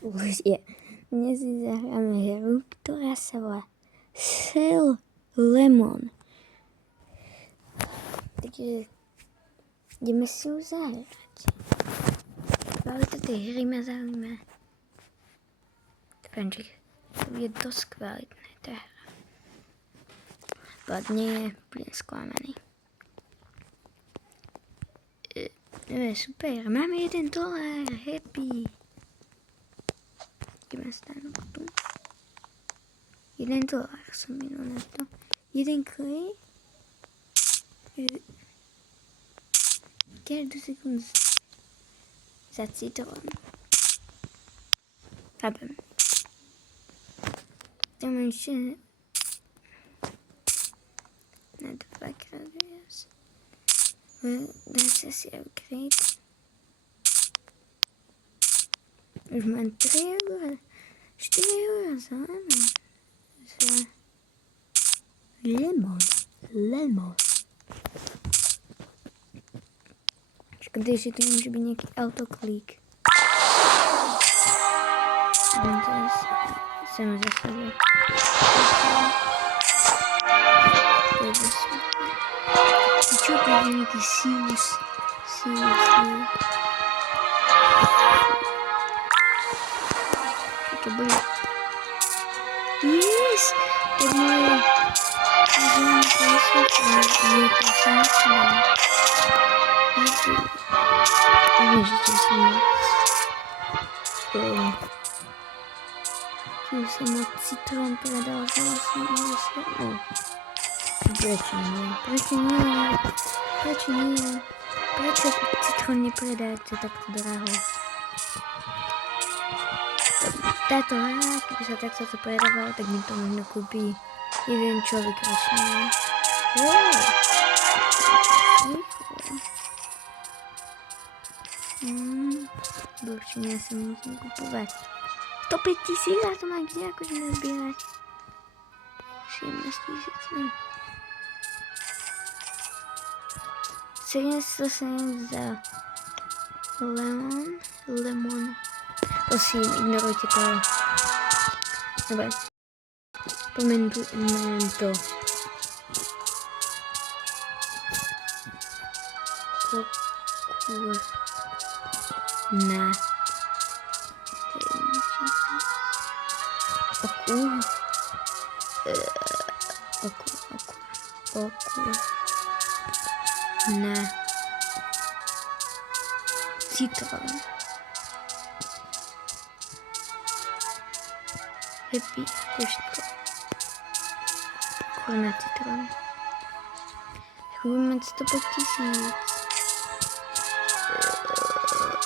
Ľudia, dnes si zahráme hru, ktorá sa volá Cell Lemon. Takže ideme si ju zahrať. Kvalita tej hry ma zaujíma. Dúfam, že to bude dosť kvalitné tá hra. Ak nie, budem sklamaný. Super, máme $1, happy. Ideme stánok tu. $1 som minul na to. 1 klej. Každú sekundu za citrón. Chápem. Tam ešte na 2-krát viac. Dá sa si upgrade. Už mám 3 €, 4 € za lemon. Škoda, že tu nemôže byť nejaký autoklík. Idem teraz sem zasadať. Čo to je nejaký sinus? To bude. Yes! To je moje. Je to samotné. Ježiče si moc. Tu som moc citrón predal, že som nevysvetnul. Prečo nie? Prečo citrón nepredáte takto draho? Táto hra, keby sa takto to predávalo, tak mi to možno kúpi jeden človek ročne. Určite sa musím kupovať. 105 000 a to má kde akože nazbierať. 17 000. 707 za lemon. Prosím, ignorujte to. Dobre. Spomenujem to. Na citrón. Happy koštko. Na citrón. Budeme mať 105 000.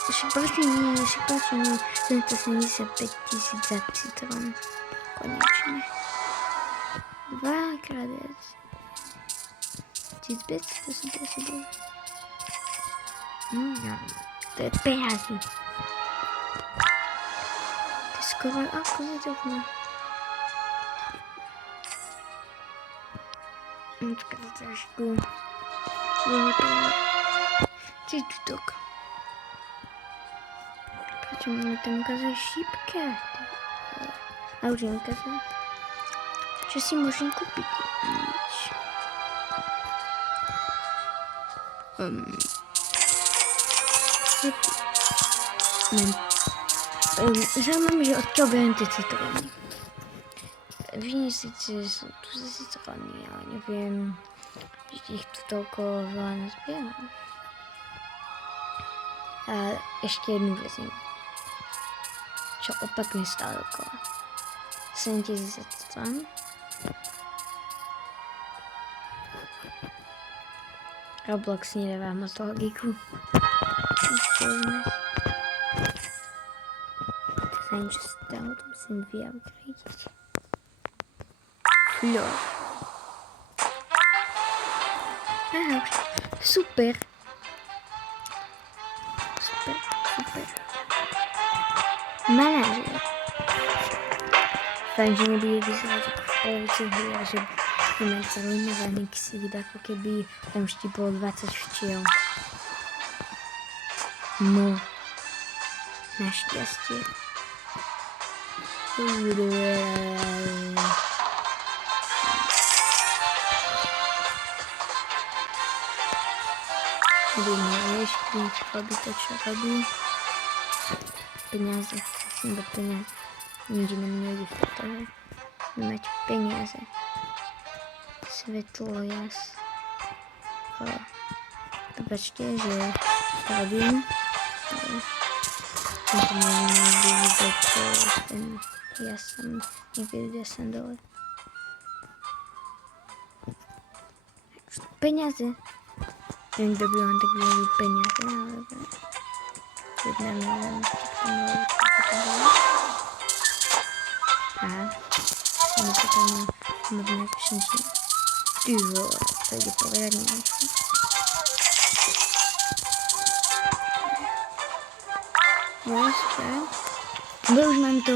Však nie. 175 000 za citrón. Konečne. 2-krát viac. 1500, to som to asi bol. To je peňazí. To je skoro ako zadovno. Počkaj, to trošku. Čo je tutok? Prečo mi tam ukazuje šípka? A už mi ukazuje. Čo si môžem kúpiť? Nič. Zaujímavé, že odkiaľ beriem tie citróny. Vím síce, že sú tu citróny, ale neviem, že ich tu toľko veľa nazbieram. A ešte jednu vezím, čo opakne stále dokola. 7000 za citrón. Roblox nedáva moc logiku. Tak sa niečo stalo, to musím vyupgradeiť. Flor. Aha, super. Manažer. Fajn, že nebude vyzerať ako v polovici hry, ale že bude mať zaujímavý ksík, ako keby tam vždy bolo 20 včiel. No, našťastie. Budeme ještě robit to, co robí. Peníze, jsem do peněz. Nikdy neměli v toho. Mať peníze. Světlo, jas. Počkej, že to robím. To nevím, vidět ten jsem někdy, kde jsem dole. Peníze. Ten kdo by on tak měl peníze, ale jedna milion aha, jsem to tam možná všimčím. Ty vole, to je pořádně něco. No, ještě už mám to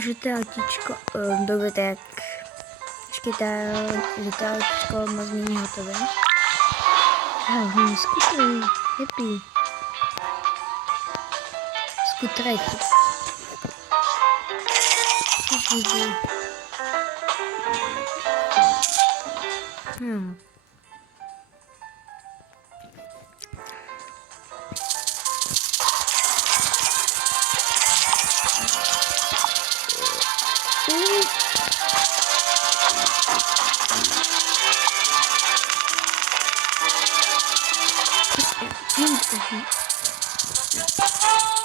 žluté autíčko, bylo tak, ještě žluté autíčko moc není hotové. Skutry, happy. Skutrek.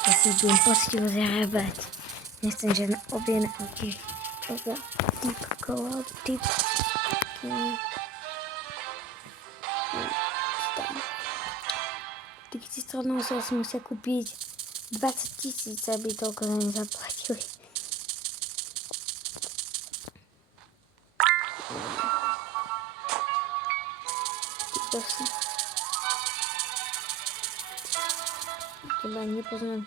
Já si budu poctivo zarábať. Nechcem žiadne objednávky. Typky. Ty strodnou si asi musia kúpiť 20 000, aby toľko za ne zaplatili. To si. Teba nepoznám.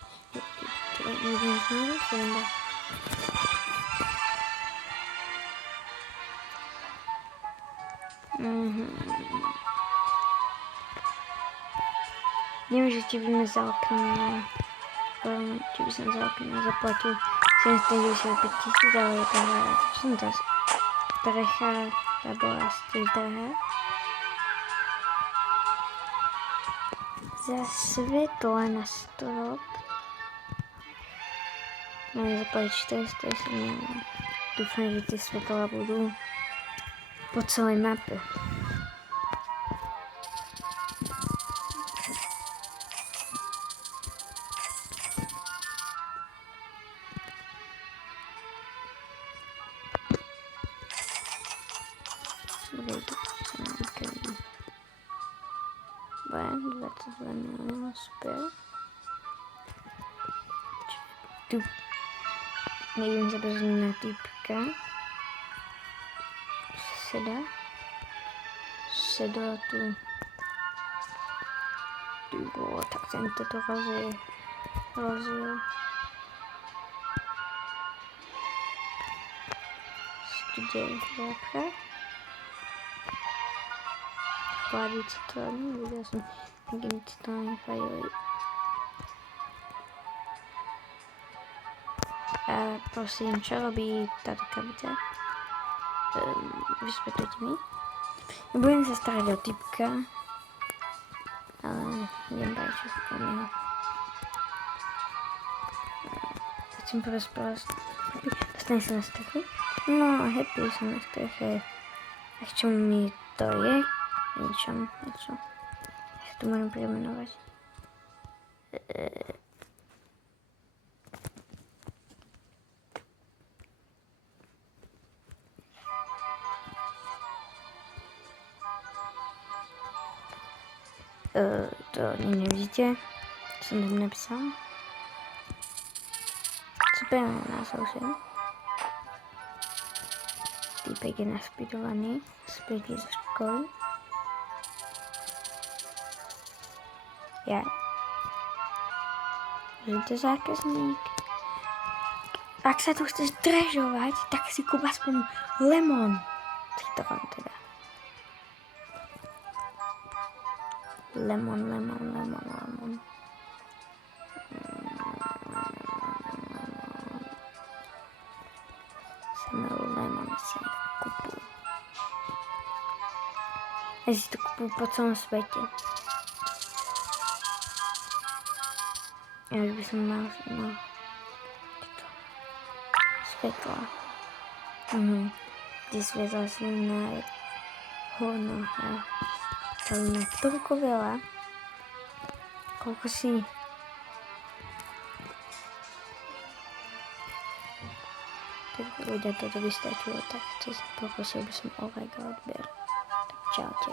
Teba nepoznám, sranda. Neviem, že ti by sme za okno, či by som za okno zaplatil 795 000, ale je to hra, čo som to strecha, tá bola stej drahá. Za svetla na strop. Mám zaplatiť 400, jestli neviem. Dúfam, že tie svetla budú po celej mape. Bude 22 miliónov, super. Tu nejdem zabezpečit na typka. Sedla tu. Tybo, tak tento to rozjel. Studej zápcha. Chladí citronu, videl som někdy citrony fajili. A prosím, čo robí táto kabica? Vysvětlujte mi. Nebudem sa starať o typka, ale idem dať všetko o neho. Chcem porozprávať. Dostane sa na strechu? No, happy som na streche. A k čomu mi to je? Niečo. Ja sa to môžem premenovať. To nevidíte, co jsem tam napsal. Super názov, že? Týpek je naspidovaný, zpětí ze školy. Ja. Žijte zákazník. Ak sa tu chceš drežovať, tak si kúp aspoň lemon. Citron teda. Lemon. Ja si to kupujú po celom svete. Ja už by som mal svetla. Kde svetla sú na hovno. Dali na toľko veľa. Koľko si... Tak ľudia, toto by stačilo, tak poprosil by som o like a odber. Tak čaute.